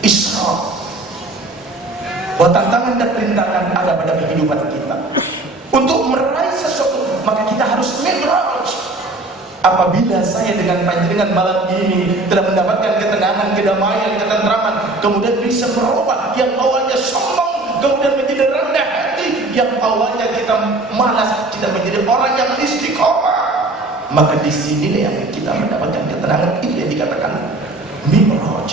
Isra. Bahwa tantangan dan rintangan ada pada kehidupan kita. Untuk meraih sesuatu, maka kita harus mi'raj. Apabila saya dengan panjenengan malam ini telah mendapatkan ketenangan, kedamaian, ketentraman, kemudian bisa merubah yang awalnya sombong, kemudian menjadi rendah hati, yang awalnya kita malas, tidak menjadi orang yang istiqomah, maka di sinilah yang kita mendapatkan ketenangan. Itu yang dikatakan mi'raj.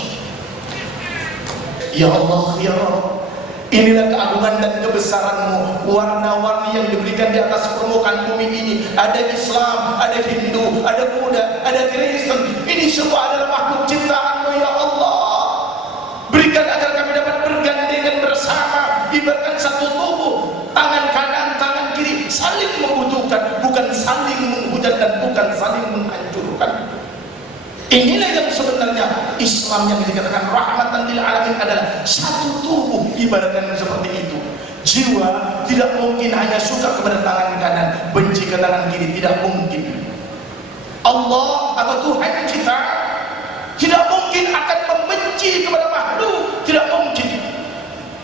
Ya Allah, ya Rabb, inilah keagungan dan kebesaran-Mu. Warna-warni yang diberikan di atas permukaan bumi ini, ada Islam, ada Hindu, ada Buddha, ada Kristen. Ini semua adalah makhluk ciptaan-Mu ya Allah. Berikan agar kami dapat bergandengan bersama, ibaratkan satu tubuh, tangan kanan, tangan kiri, saling membutuhkan, bukan saling menghujat dan bukan saling menghancurkan. Inilah yang sebenarnya Islam yang dikatakan rahmatan lil alamin adalah satu tubuh, ibaratkan seperti itu. Jiwa tidak mungkin hanya suka kepada tangan kanan, benci ke tangan kiri, tidak mungkin. Allah atau Tuhan kita tidak mungkin akan membenci kepada makhluk, tidak mungkin.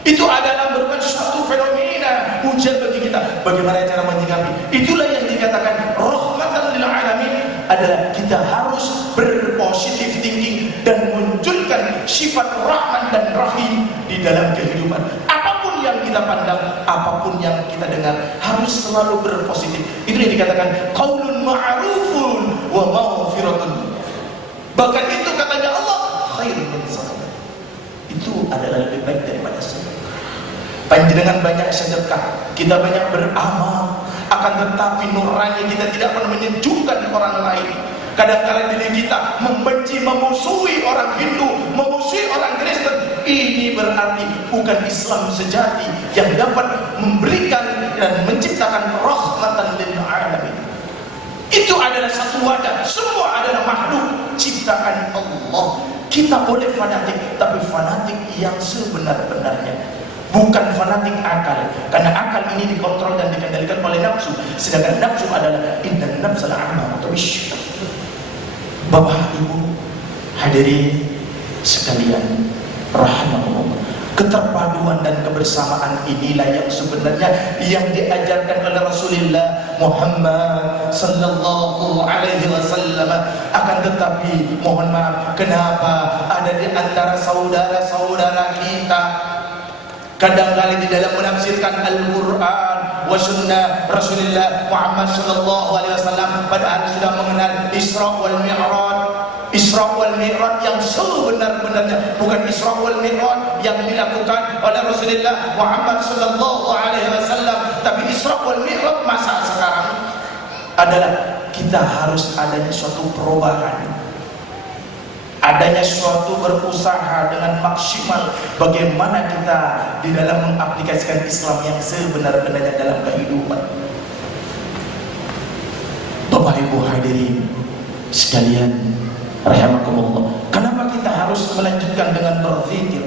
Itu adalah merupakan suatu fenomena ujian bagi kita. Bagaimana cara menyikapi? Itulah yang dikatakan rahmatan lil alamin, adalah kita harus berpositif thinking dan munculkan sifat rahman dan rahim di dalam kehidupan. Apapun yang kita pandang, apapun yang kita dengar, harus selalu berpositif. Itu yang dikatakan qaulun ma'rufun wa maghfiratun. Bahkan itu katanya Allah khairun min sadaqah. Itu adalah lebih baik daripada sedekah. Panjenengan banyak sedekah, kita banyak beramal, akan tetapi nurani kita tidak pernah menyejukkan orang lain. Kadang-kadang diri kita membenci, memusuhi orang Hindu, memusuhi orang Kristen. Ini berarti bukan Islam sejati yang dapat memberikan dan menciptakan rahmatan lil alamin. Itu adalah satu wadah, semua adalah makhluk ciptaan Allah. Kita boleh fanatik, tapi fanatik yang sebenar-benarnya, bukan fanatik akal, karena akal ini dikontrol dan dikendalikan oleh nafsu, sedangkan nafsu adalah innan nafsal ammaratu bisyarr. Bapak Ibu hadirin sekalian rahmatullah, keterpaduan dan kebersamaan inilah yang sebenarnya yang diajarkan oleh Rasulullah Muhammad sallallahu alaihi wasallam. Akan tetapi mohon maaf, kenapa ada di antara saudara-saudara kita kadang-kali di dalam menafsirkan Al-Quran wa sunnah Rasulullah Muhammad sallallahu alaihi wasallam padahal sudah mengenal Isra wal Mi'raj. Isra wal Mi'raj yang sebenar-benarnya, bukan Isra wal Mi'raj yang dilakukan oleh Rasulullah Muhammad sallallahu alaihi wasallam, tapi Isra wal Mi'raj masa sekarang adalah kita harus adanya suatu perubahan, adanya suatu berusaha dengan maksimal bagaimana kita di dalam mengaplikasikan Islam yang sebenar-benarnya dalam kehidupan. Bapak Ibu hadirin sekalian rahimakumullah, kenapa kita harus melanjutkan dengan berzikir?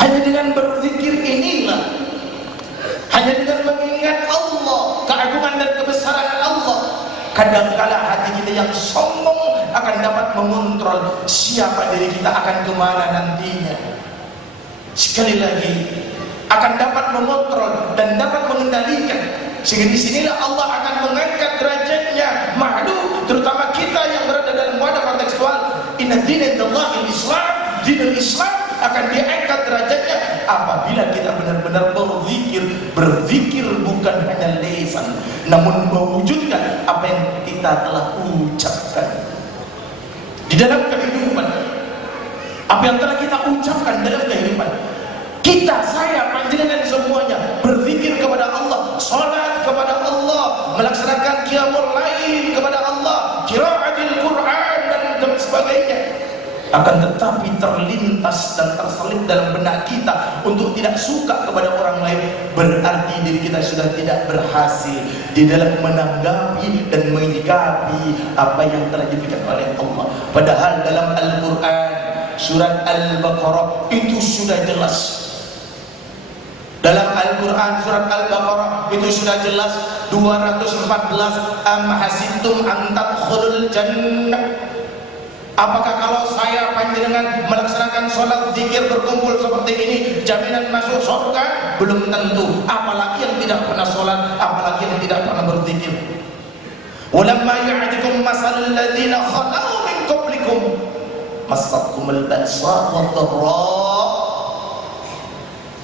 Hanya dengan berzikir inilah, hanya dengan mengingat Allah, keagungan dan kebesaran Allah, kadangkala hati kita yang sombong akan dapat mengontrol siapa diri kita akan kemana nantinya. Sekali lagi, akan dapat mengontrol dan dapat mengendalikan, sehingga disinilah Allah akan mengangkat derajatnya makhluk, terutama kita yang berada dalam wadah kontekstual. Inna dina indallahil Islam, dinul Islam akan diangkat derajatnya apabila kita benar-benar berzikir bukan hanya lisan, namun mewujudkan apa yang kita telah ucapkan di dalam kehidupan, apa yang telah kita ucapkan dalam kehidupan kita. Saya, panjenengan semuanya berzikir kepada Allah, salat kepada Allah, melaksanakan qiyamul lail kepada Allah, qiraatul Quran dan sebagainya. Akan tetapi terlintas dan terselip dalam benak kita untuk tidak suka kepada orang lain, berarti diri kita sudah tidak berhasil di dalam menanggapi dan menyikapi apa yang telah diberikan oleh Allah. Padahal dalam Al-Quran surat Al-Baqarah itu sudah jelas. Dalam Al-Quran surat Al-Baqarah itu sudah jelas 214, am hasibtum an tadkhulul jannah Apakah kalau saya panjenengan melaksanakan sholat zikir berkumpul seperti ini jaminan masuk surga? Belum tentu. Apalagi yang tidak pernah sholat, apalagi yang tidak pernah berzikir. Walamma ya'dikum masalul ladzina khalau min qablikum massatkumul ba'sa wad-dharra.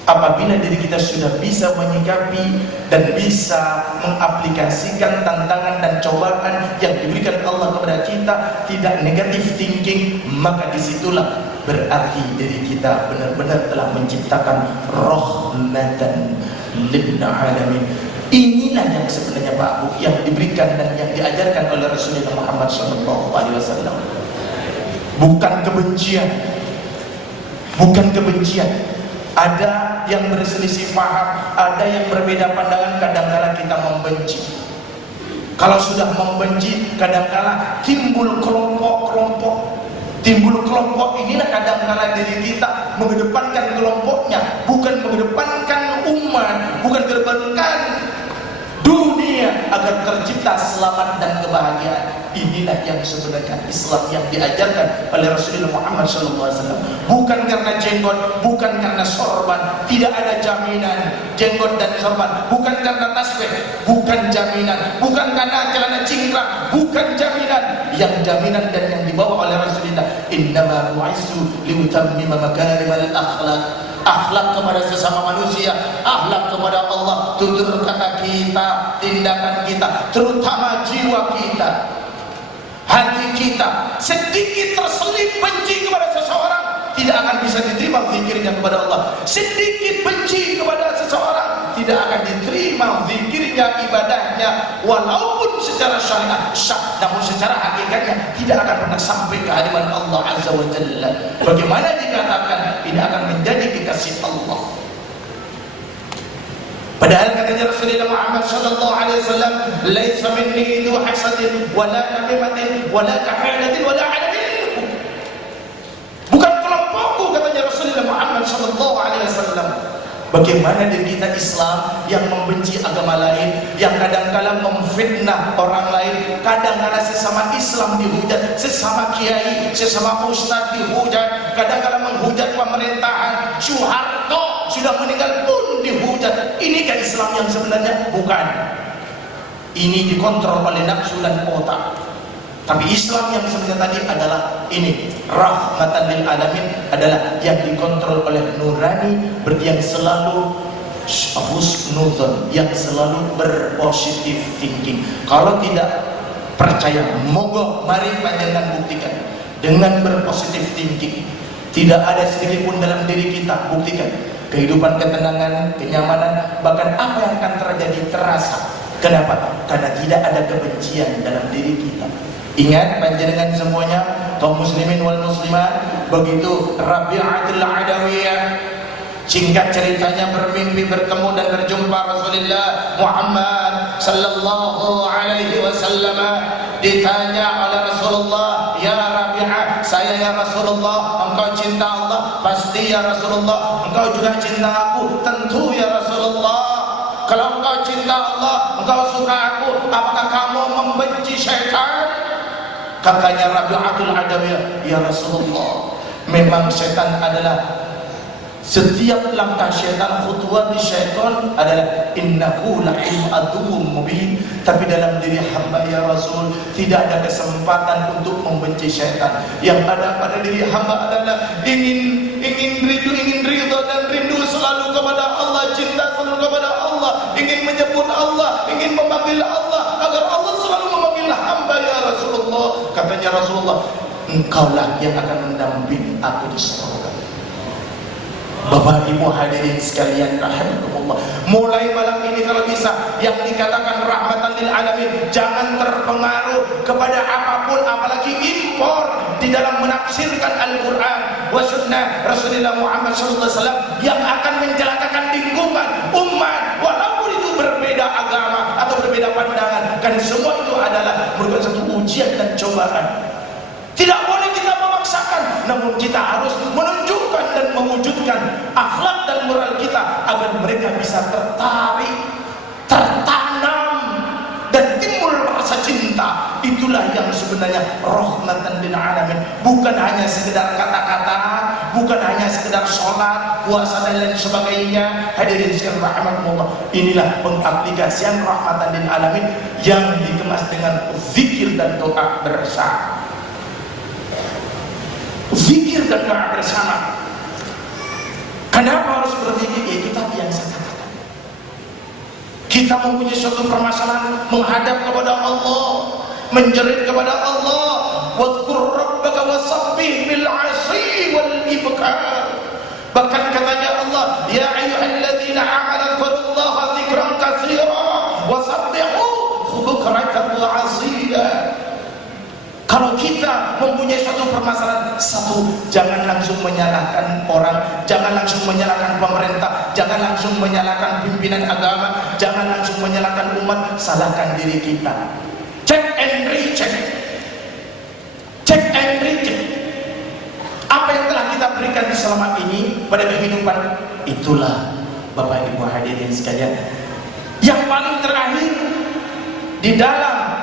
Apabila diri kita sudah bisa menyikapi dan bisa mengaplikasikan tantangan dan cobaan yang diberikan Allah kepada kita, tidak negatif thinking, maka disitulah berarti diri kita benar-benar telah menciptakan rahmatan lil alamin. Inilah yang sebenarnya Pak Bu yang diberikan dan yang diajarkan oleh Rasulullah Muhammad SAW. Bukan kebencian, bukan kebencian. Ada yang berselisih paham, ada yang berbeda pandangan, kadang-kala kita membenci. Kalau sudah membenci, kadang-kala timbul kelompok-kelompok. Timbul kelompok inilah kadang-kala diri kita mengedepankan kelompoknya, bukan mengedepankan umat, bukan mengedepankan dunia agar tercipta selamat dan kebahagiaan. Inilah yang sebenarnya Islam yang diajarkan oleh Rasulullah Muhammad SAW. Bukan karena jenggot, bukan karena sorban, tidak ada jaminan jenggot dan sorban. Bukan karena tasbih, bukan jaminan. Bukan karena celana cingkrang, bukan jaminan. Yang jaminan dan yang dibawa oleh Rasulullah, innama bu'istu liutammima makarimal akhlaq. Akhlak kepada sesama manusia, akhlak kepada Allah, tutur kata kita, tindakan kita, terutama jiwa kita, hati kita. Sedikit terselip benci kepada seseorang, tidak akan bisa diterima zikirnya kepada Allah. Sedikit benci kepada seseorang, tidak akan diterima zikirnya, ibadahnya, walaupun secara syariat sah, namun secara hakikatnya tidak akan pernah sampai ke hadirat Allah Azza wa Jalla. Bagaimana dikatakan ini akan menjadi kekasih Allah? Padahal katanya Rasulullah Muhammad sallallahu alaihi wasallam, "Laisa minni dhu hasadin wala namimatin wala kahalatin wala adin." Bukan kelompokku katanya Rasulullah Muhammad sallallahu alaihi wasallam. Bagaimana diri kita Islam yang membenci agama lain, yang kadang-kala memfitnah orang lain, kadang-kala sesama Islam dihujat, sesama kiai, sesama ustaz dihujat, kadang-kala menghujat pemerintahan. Soeharto sudah meninggal pun dihujat. Inikah Islam yang sebenarnya? Bukan. Ini dikontrol oleh nafsu dan otak. Tapi Islam yang sebenarnya tadi adalah ini, rahmatan lil alamin, adalah yang dikontrol oleh nurani, berarti yang selalu husnuzon, yang selalu berpositif thinking. Kalau tidak percaya, monggo mari panjenengan buktikan dengan berpositif thinking. Tidak ada sedikit pun dalam diri kita, buktikan kehidupan, ketenangan, kenyamanan, bahkan apa yang akan terjadi terasa. Kenapa? Karena tidak ada kebencian dalam diri kita. Ingat panjenengan semuanya, kaum muslimin wal muslimat, begitu Rabi'atul Adawiyah, singkat ceritanya, bermimpi bertemu dan berjumpa Rasulullah Muhammad sallallahu alaihi wasallam. Ditanya oleh Rasulullah, "Ya Rabi'ah, saya ya Rasulullah, engkau cinta Allah?" "Pasti ya Rasulullah." "Engkau juga cinta aku?" "Tentu ya Rasulullah." "Kalau engkau cinta Allah, engkau suka aku, apakah kamu membenci syaitan?" Katanya Rabi'atul Adawiyah, "Ya Rasulullah, memang syaitan adalah, setiap langkah syaitan, khutuwat syaitan adalah innahu lakum aduwwum mubin." Tapi dalam diri hamba ya Rasul tidak ada kesempatan untuk membenci syaitan. Yang ada pada diri hamba adalah ingin ridho dan rindu selalu kepada Allah, cinta selalu kepada Allah, ingin menyebut Allah, ingin memanggil Allah, agar Allah selalu memanggil hamba ya Rasulullah. Katanya Rasulullah, "Engkaulah yang akan mendampingi aku di surga." Bapak Ibu hadirin sekalian rahimakumullah, mulai malam ini kalau bisa yang dikatakan rahmatan lil alamin, jangan terpengaruh kepada apapun, apalagi impor di dalam menafsirkan Al-Quran wa sunnah Rasulullah Muhammad SAW yang akan mencelakakan lingkungan umat, walaupun itu berbeda agama atau berbeda pandangan. Kan semua itu adalah merupakan satu ujian dan cobaan. Tidak boleh kita memaksakan, namun kita harus menunjukkan dan mewujudkan akhlak dan moral kita agar mereka bisa tertarik, tertanam, dan timbul rasa cinta. Itu itulah yang sebenarnya rahmatan lil alamin, bukan hanya sekedar kata-kata, bukan hanya sekedar sholat, puasa dan lain sebagainya. Hadirin sekalian rahimakumullah, inilah pengaplikasian rahmatan lil alamin yang dikemas dengan zikir dan doa bersama. Zikir dan doa bersama. Kenapa harus berzikir? Itu tadi yang saya katakan. Kita mempunyai suatu permasalahan, menghadap kepada Allah, menjerit kepada Allah, wadhkur rabbaka wasabbih bil 'ashyi wal ibkar. Bahkan katanya Allah, ya ayyuhalladzina amanu dzkurullaha dzikran katsira wasabbihu bukratan wa 'ashiyya. Kalau kita mempunyai suatu permasalahan, satu, jangan langsung menyalahkan orang, jangan langsung menyalahkan pemerintah, jangan langsung menyalahkan pimpinan agama, jangan langsung menyalahkan umat, salahkan diri kita. Check and recheck. Check and recheck. Apa yang telah kita berikan selama ini pada kehidupan, itulah Bapak Ibu hadirin sekalian. Yang paling terakhir di dalam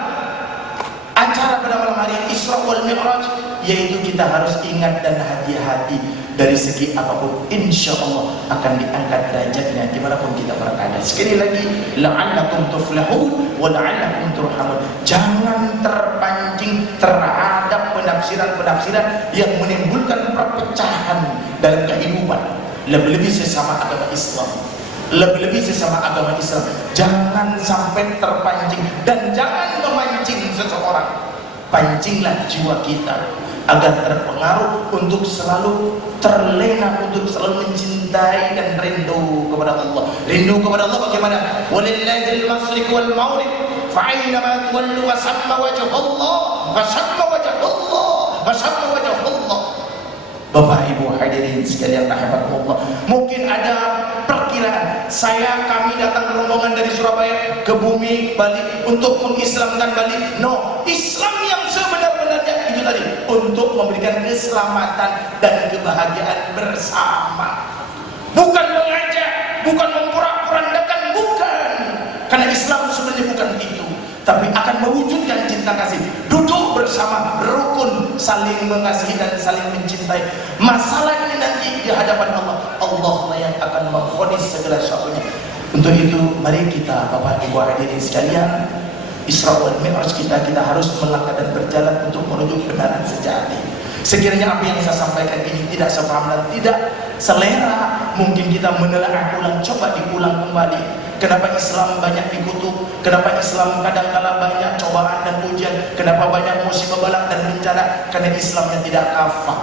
acara pada malam hari Isra wal Mi'raj, yaitu kita harus ingat dan hati-hati dari segi apapun, insya Allah akan diangkat derajatnya dimanapun kita berada. Sekali lagi, la'allakum tuflihun wa la'allakum turhamun. Jangan terpancing terhadap penafsiran-penafsiran yang menimbulkan perpecahan dalam kehidupan, lebih-lebih sesama agama Islam. Lebih-lebih sesama agama Islam, jangan sampai terpancing dan jangan memancing seseorang. Pancinglah jiwa kita agar terpengaruh untuk selalu terlena, untuk selalu mencintai dan rindu kepada Allah. Rindu kepada Allah bagaimana? Walillahil masyriq wal maghrib fa aynama tuwallu fasamma wajhullah, fasamma wajhullah, fasamma wajhullah. Bapak Ibu hadirin sekalian rahimakumullah, mungkin ada perkiraan kami datang rombongan dari Surabaya ke bumi Bali untuk mengislamkan Bali. No, Islam yang sebenar-benarnya itu tadi, untuk memberikan keselamatan dan kebahagiaan bersama, bukan mengajak, bukan memporak-porandakan, bukan. Karena Islam sebenarnya bukan itu, tapi akan mewujudkan cinta kasih, duduk bersama, rukun, saling mengasihi dan saling mencintai. Masalah ini nanti di hadapan Allah, Allah lah yang akan memvonis segala sesuatunya. Untuk itu mari kita Bapak Ibu hadirin sekalian, Isra wal Mi'raj kita harus melangkah dan berjalan untuk menuju kebenaran sejati. Sekiranya apa yang saya sampaikan ini tidak sepaham dan tidak selera, mungkin kita menelaah ulang, coba diulang kembali. Kenapa Islam banyak dikutuk? Kenapa Islam kadang-kala banyak cobaan dan ujian? Kenapa banyak musibah balak dan bencana? Karena Islamnya tidak kafah.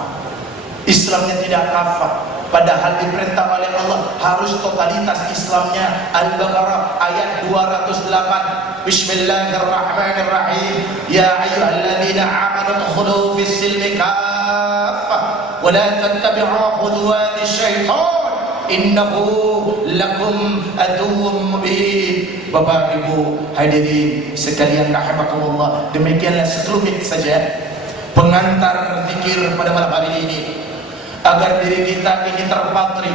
Islamnya tidak kafah. Padahal diperintah oleh Allah harus totalitas Islamnya. Al-Baqarah ayat 208. Bismillahirrahmanirrahim. Ya ayyuhalladzina amanu udkhulu fis silmi kaffah wa la tattabi'u khutuwatis syaitan innahu lakum aduwwum mubin. Bapak Ibu hadirin sekalian rahimakumullah, demikianlah sekelumit saja pengantar zikir pada malam hari ini, agar diri kita ini terpatri,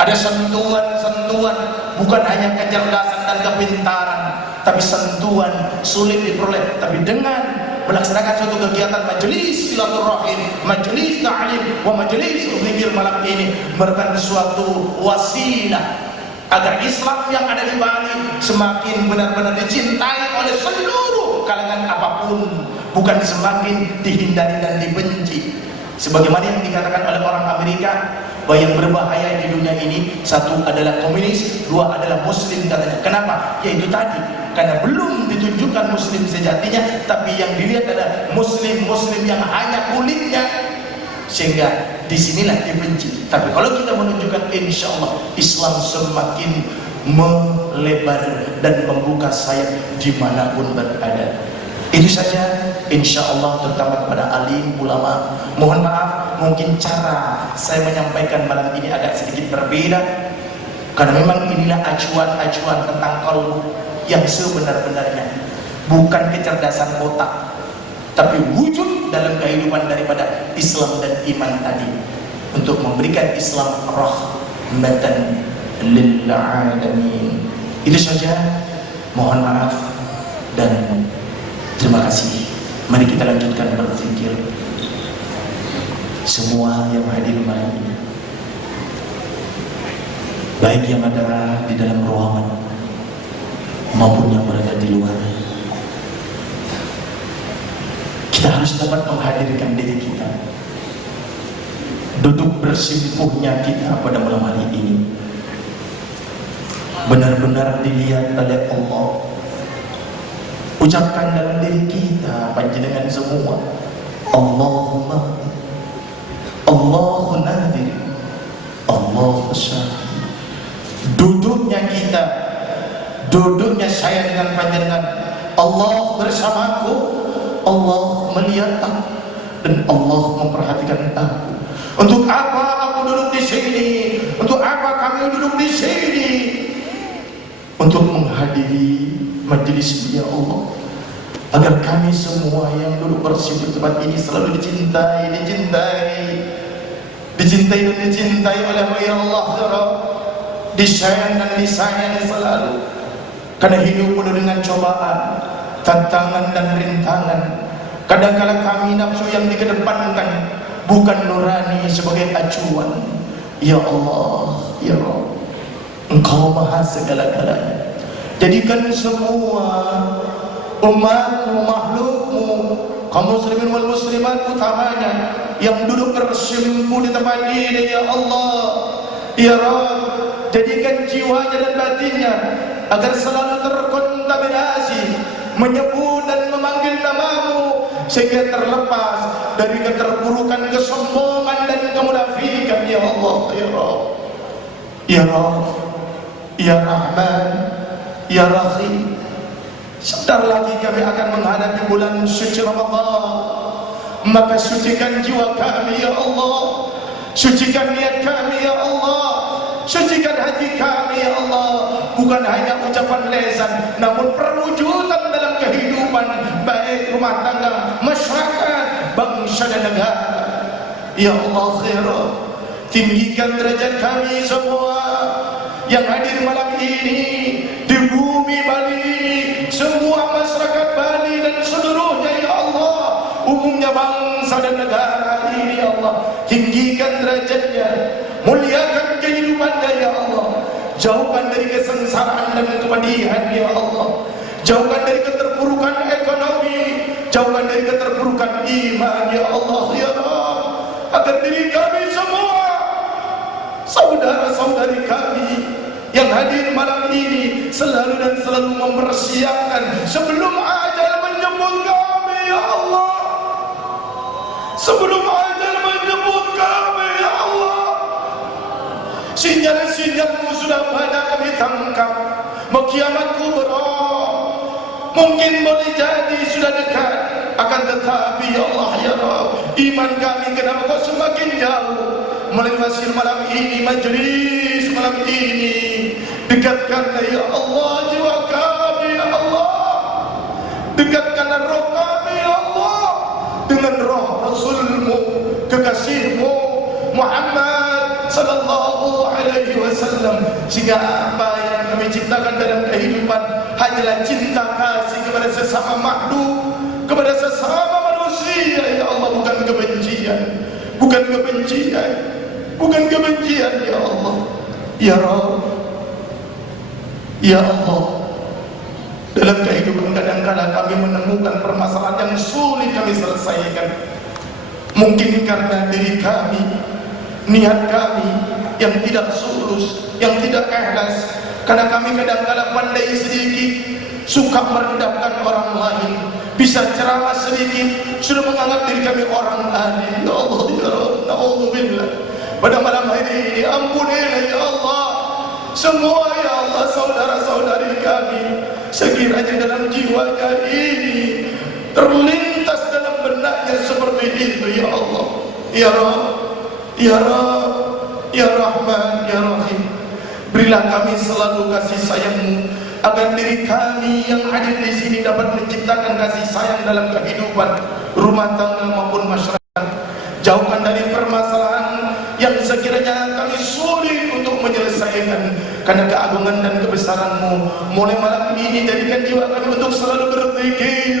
ada sentuhan-sentuhan, bukan hanya kecerdasan dan kepintaran, tapi sentuhan sulit diperoleh, tapi dengan melaksanakan suatu kegiatan majelis silaturahim, majelis ta'lim, wa majelis zikir malam ini merupakan suatu wasilah agar Islam yang ada di Bali semakin benar-benar dicintai oleh seluruh kalangan apapun, bukan semakin dihindari dan dibenci. Sebagaimana yang dikatakan oleh orang Amerika, bahwa yang berbahaya di dunia ini, satu adalah komunis, dua adalah muslim katanya. Kenapa? Yaitu tadi, karena belum ditunjukkan muslim sejatinya, tapi yang dilihat adalah muslim-muslim yang hanya kulitnya, sehingga disinilah dibenci. Tapi kalau kita menunjukkan, insya Allah Islam semakin melebar dan membuka sayap dimanapun berada. Itu saja, insya Allah, terutama kepada alim ulama. Mohon maaf, mungkin cara saya menyampaikan malam ini agak sedikit berbeda, karena memang inilah acuan-acuan tentang qalbu yang sebenar-benarnya, bukan kecerdasan otak, tapi wujud dalam kehidupan daripada Islam dan iman tadi, untuk memberikan Islam rahmatan lil alamin. Itu saja, mohon maaf dan terima kasih. Mari kita lanjutkan berzikir. Semua yang hadir malam ini, baik yang ada di dalam ruangan maupun yang berada di luar, kita harus dapat menghadirkan diri kita, duduk bersimpuhnya kita pada malam hari ini benar-benar dilihat oleh Allah. Ucapkan dalam diri kita, panjenengan semua, Allahumma, Allahu nadir, Allahu syahid. Duduknya kita, duduknya saya dengan panjenengan, Allah bersamaku, Allah melihat aku, dan Allah memperhatikan aku. Untuk apa aku duduk di sini? Untuk apa kami duduk di sini? Untuk menghadiri majelis ya Allah, agar kami semua yang duduk bersibuk di tempat ini selalu dicintai dan dicintai oleh Allah ya Rabb, disayang dan disayang selalu. Karena hidup penuh dengan cobaan, tantangan dan rintangan. Kadang-kala kami nafsu yang dikedepankan bukan nurani sebagai acuan. Ya Allah, ya Rabb, Engkau maha segala-galanya. Jadikan semua umatmu, makhlukmu, kaum muslimin wal muslimat utamanya yang duduk bersimpuh di tempat ini ya Allah, ya Rabb, jadikan jiwanya dan batinnya agar selalu terkontaminasi menyebut dan memanggil namamu, sehingga terlepas dari keterpurukan, kesombongan dan kemunafikan ya Allah, ya Rabb, ya Rabb, ya Rahman, ya Rahim. Sebentar lagi kami akan menghadapi bulan suci Ramadan, maka sucikan jiwa kami ya Allah, sucikan niat kami ya Allah, sucikan hati kami ya Allah. Bukan hanya ucapan lisan, namun perwujudan dalam kehidupan, baik rumah tangga, masyarakat, bangsa dan negara. Ya Allah, khairah, tinggikan derajat kami semua yang hadir malam ini di bumi Bali, semua masyarakat Bali dan seluruhnya ya Allah, umumnya bangsa dan negara ini ya Allah. Tinggikan derajatnya, muliakan kehidupannya ya Allah, jauhkan dari kesengsaraan dan kepedihan ya Allah, jauhkan dari keterpurukan ekonomi, jauhkan dari keterpurukan iman ya Allah ya Rabb, agar diri kami semua, saudara-saudari kami yang hadir malam ini selalu dan selalu mempersiapkan sebelum ajal menjemput kami ya Allah, sebelum ajal menjemput kami ya Allah. Sinyal-sinyalmu sudah banyak kami tangkap, mau kiamat kubra mungkin boleh jadi sudah dekat, akan tetapi ya Allah ya Rabb, iman kami kenapa kok semakin jauh? Melewati malam ini, majlis malam ini, dekatkanlah ya Allah jiwa kami ya Allah, dekatkanlah roh kami ya Allah dengan roh Rasulmu, kekasihmu Muhammad sallallahu alaihi wasallam, sehingga apa yang kami ciptakan dalam kehidupan hanyalah cinta kasih kepada sesama makhluk, kepada sesama manusia ya Allah, bukan kebencian, bukan kebencian, bukan kebencian ya Allah, ya Rabb, ya Allah. Dalam kehidupan kadang-kadang kami menemukan permasalahan yang sulit kami selesaikan, mungkin karena diri kami, niat kami yang tidak tulus, yang tidak ikhlas. Karena kami kadang-kadang pandai sedikit, suka merendahkan orang lain, bisa ceramah sedikit, sudah menganggap diri kami orang alim. Ya Allah, ya Rabb, na'udzubillah. Pada malam hari ini ampunilah ya Allah semua ya Allah, saudara-saudari kami, sekiranya dalam jiwanya ini terlintas dalam benaknya seperti itu ya Allah, ya Rabb, ya Rabb, ya Rahman, ya Rahim, berilah kami selalu kasih sayang-Mu, agar diri kami yang hadir di sini dapat menciptakan kasih sayang dalam kehidupan rumah tangga maupun masyarakat. Jauhkan dari permasalahan yang sekiranya kami sulit untuk menyelesaikan, karena keagungan dan kebesaran-Mu. Mulai malam ini jadikan jiwa kami untuk selalu berzikir,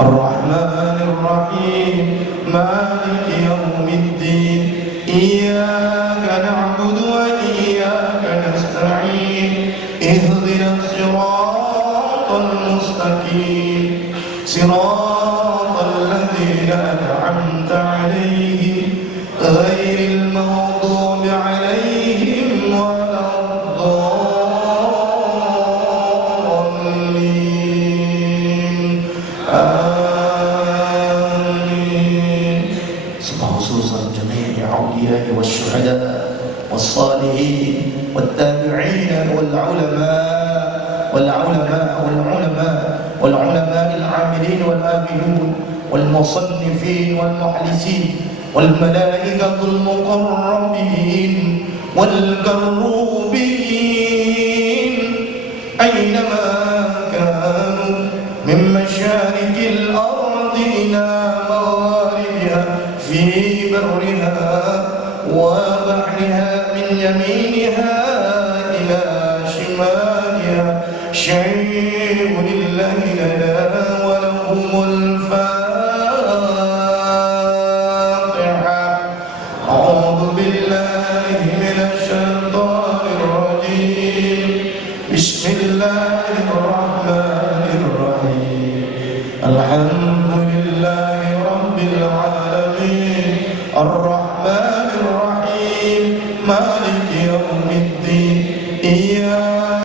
الرحمن الرحيم مالك يوم الدين إياك نعبد وإياك نستعين اهدنا الصراط المستقيم صراط الذين أنعمت عليهم غير المغضوب عليهم ولا الضالين آمين. خصوصا جميع الأولياء والشهداء والصالحين والتابعين والعلماء العاملين والآمنون والمصنفين والمحدثين والملائكة المقربين والكروبين أينما كانوا من مشارق الأرض إلى مغاربها في برها وبحرها من يمينها إلى شمالها شيء لله لنا ولهم الفاتحة. أعوذ بالله من الشيطان الرجيم. بسم الله الرحمن الرحيم. الحمد